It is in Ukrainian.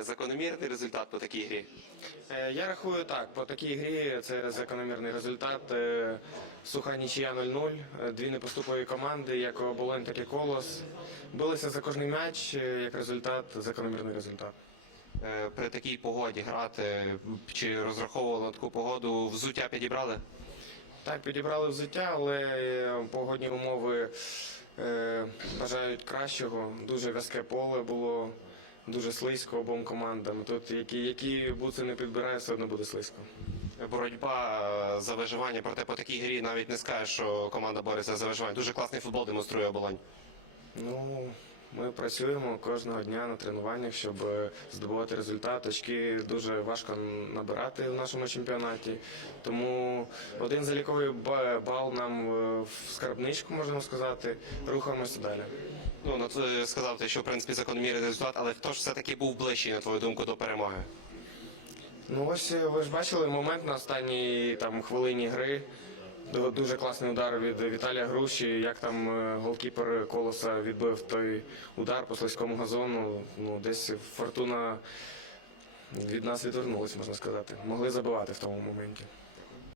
закономірний результат по такій грі? Е, Я рахую так, по такій грі це закономірний результат. Е, Суха нічия 0-0, е, дві непоступові команди, як оболонь, так і колос. Билися за кожний м'яч, е, як результат, закономірний результат. Е, При такій погоді грати чи розраховували на таку погоду, взуття підібрали? Так, підібрали взуття, але е, погодні умови е, бажають кращого. Дуже в'язке поле було, дуже слизько обом командам. Тут які, які буци не підбирає, все одно буде слизько. Боротьба е, за виживання, проте по такій грі навіть не скажеш, що команда бореться за виживання. Дуже класний футбол демонструє оболонь. Ну, ми працюємо кожного дня на тренуваннях, щоб е, здобувати результат. Очки дуже важко набирати в нашому чемпіонаті. Тому один заліковий бал нам е, в скарбничку, можна сказати. Рухаємося далі. Ну, на це сказав ти, що в принципі закономірний результат, але хто ж все-таки був ближчий, на твою думку, до перемоги? Ну ось е, ви ж бачили момент на останній там хвилині гри. Ду- Дуже класний удар від Віталія Груші. Як там е, голкіпер колоса відбив той удар по слизькому газону. Ну десь фортуна від нас відвернулась, можна сказати. Могли забивати в тому моменті.